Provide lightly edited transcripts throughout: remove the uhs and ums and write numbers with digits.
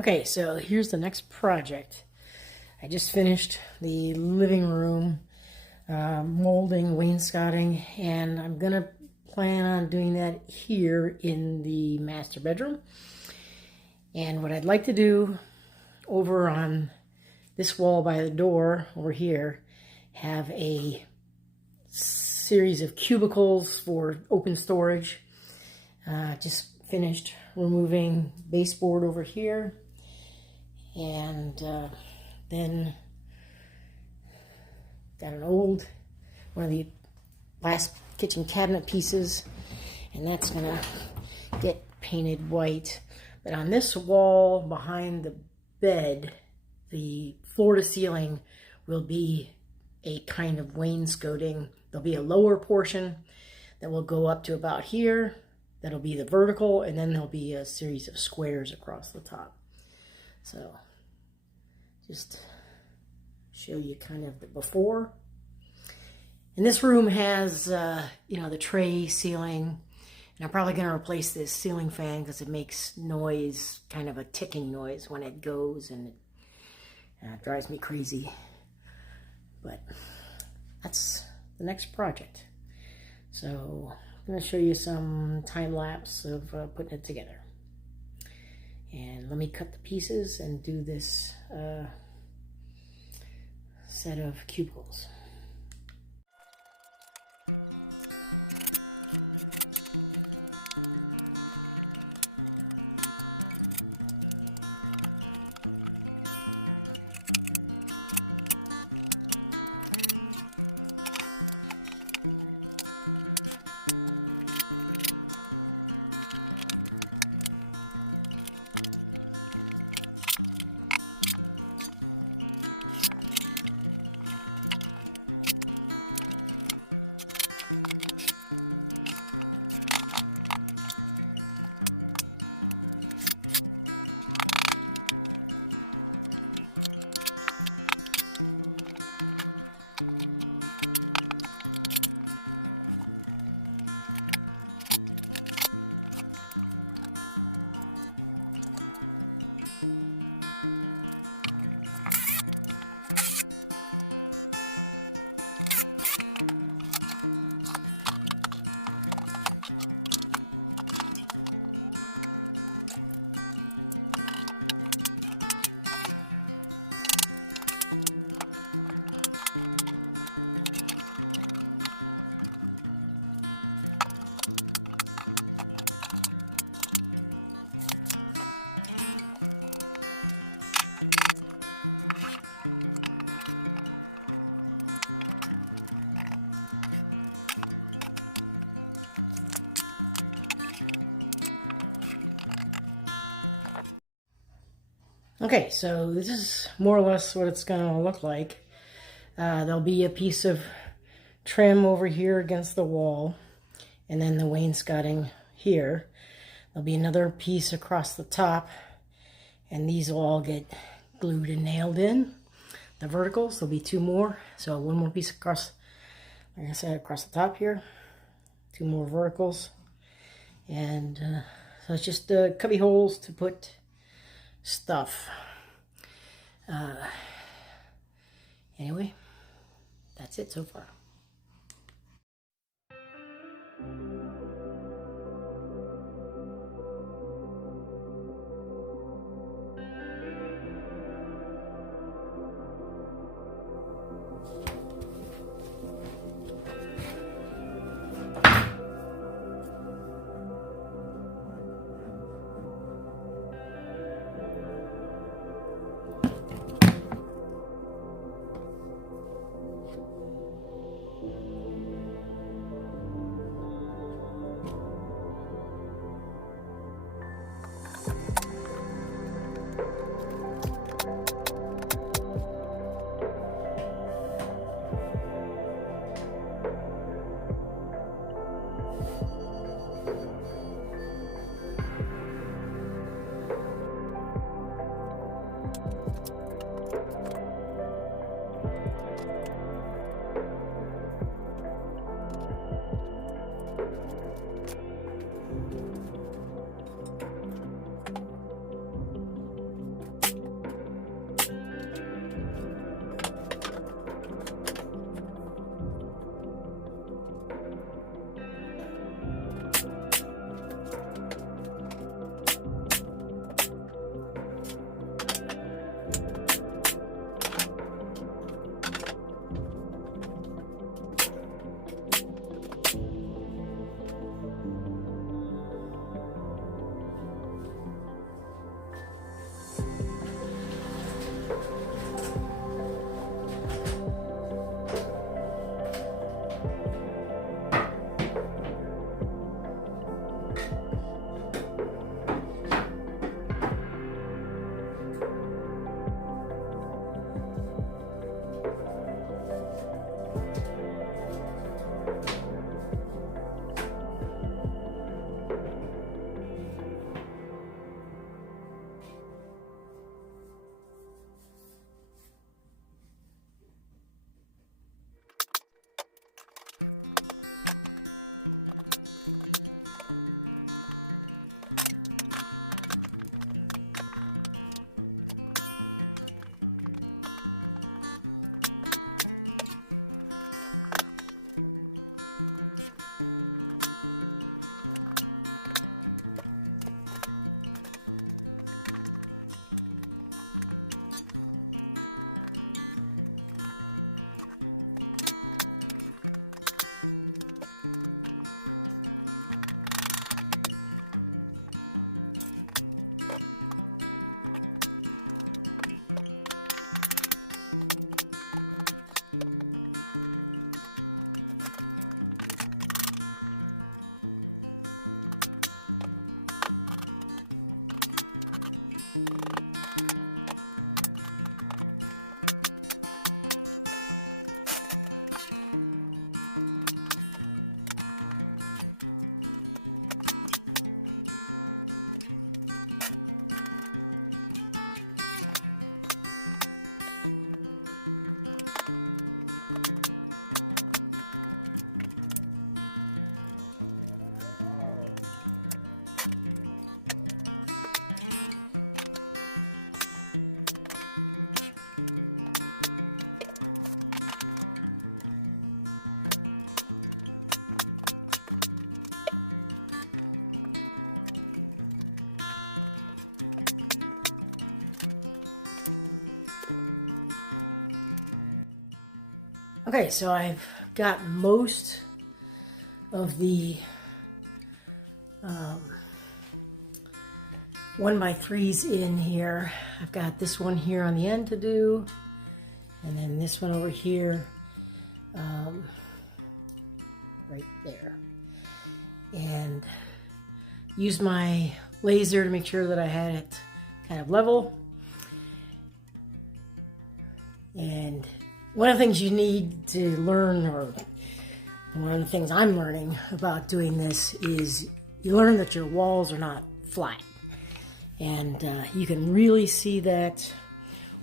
Okay, so here's the next project. I just finished the living room molding, wainscoting, and I'm gonna plan on doing that here in the master bedroom. And what I'd like to do over on this wall by the door over here, have a series of cubicles for open storage. Just finished removing baseboard over here, and then got an old one of the last kitchen cabinet pieces, and that's gonna get painted white. But on this wall behind the bed, the floor to ceiling will be a kind of wainscoting. There'll be a lower portion that will go up to about here. That'll be the vertical, and then there'll be a series of squares across the top. So just show you kind of the before. And this room has, the tray ceiling. And I'm probably going to replace this ceiling fan because it makes noise, kind of a ticking noise when it goes, and it drives me crazy. But that's the next project. So I'm going to show you some time lapse of putting it together. And let me cut the pieces and do this set of cubicles. Okay, so this is more or less what it's going to look like. There'll be a piece of trim over here against the wall, and then the wainscoting here. There'll be another piece across the top, and these will all get glued and nailed in. The verticals, there'll be two more. So one more piece across, like I said, across the top here. Two more verticals. And so it's just cubby holes to put stuff. Anyway, that's it so far. Okay, so I've got most of the 1x3s in here. I've got this one here on the end to do, and then this one over here, right there. And use my laser to make sure that I had it kind of level. And one of the things you need to learn, or one of the things I'm learning about doing this, is you learn that your walls are not flat. And you can really see that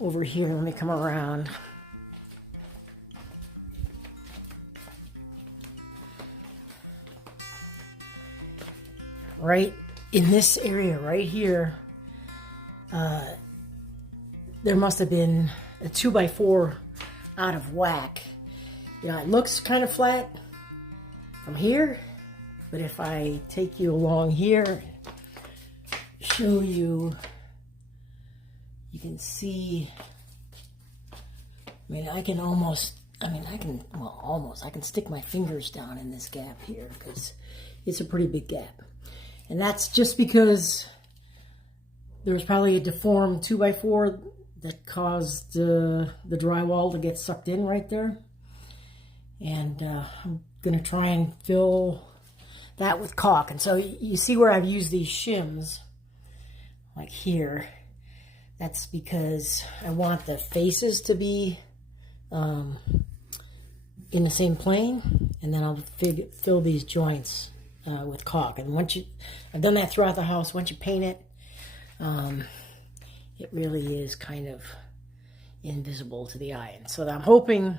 over here. Let me come around. Right in this area right here, there must have been a 2x4 out of whack. You know, it looks kind of flat from here, but if I take you along here, show you, you can see, I can stick my fingers down in this gap here because it's a pretty big gap. And that's just because there was probably a deformed 2x4 that caused the drywall to get sucked in right there. And I'm gonna try and fill that with caulk. And so you see where I've used these shims, like here. That's because I want the faces to be in the same plane, and then I'll fill these joints with caulk. And I've done that throughout the house. Once you paint it, it really is kind of invisible to the eye. And so I'm hoping,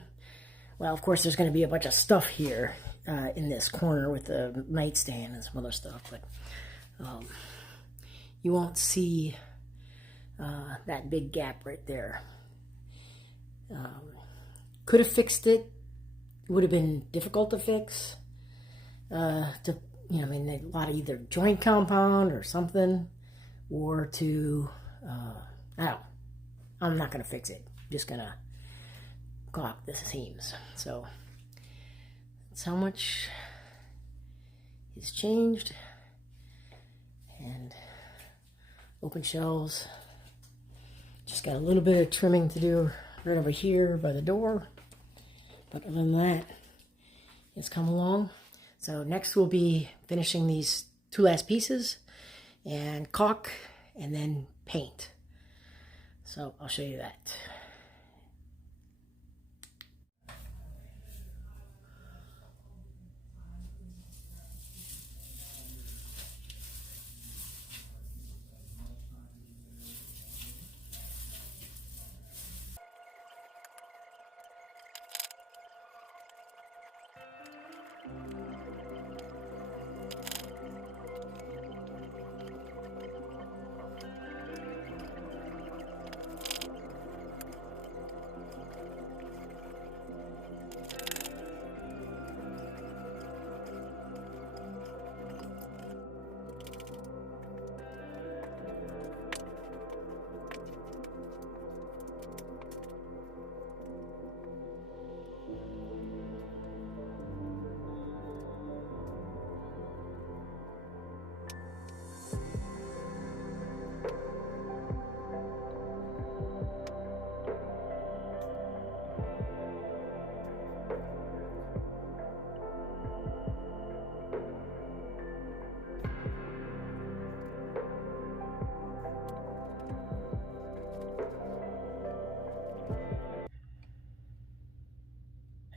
well, of course, there's going to be a bunch of stuff here in this corner with the nightstand and some other stuff, but you won't see that big gap right there. Could have fixed it. It would have been difficult to fix. A lot of either joint compound or something, or to, I'm not going to fix it. I'm just going to caulk the seams. So that's how much is changed. And open shelves. Just got a little bit of trimming to do right over here by the door. But other than that, it's come along. So next we'll be finishing these two last pieces and caulk and then paint. So I'll show you that.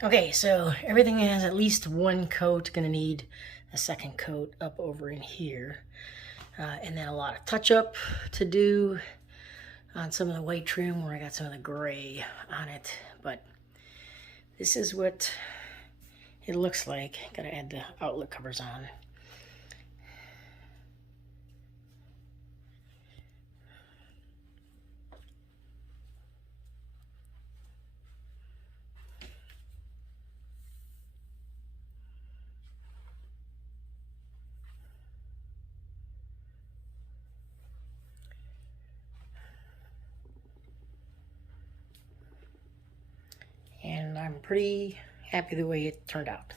Okay, so everything has at least one coat. Gonna need a second coat up over in here. And then a lot of touch up to do on some of the white trim where I got some of the gray on it. But this is what it looks like. Gotta add the outlet covers on. And I'm pretty happy the way it turned out.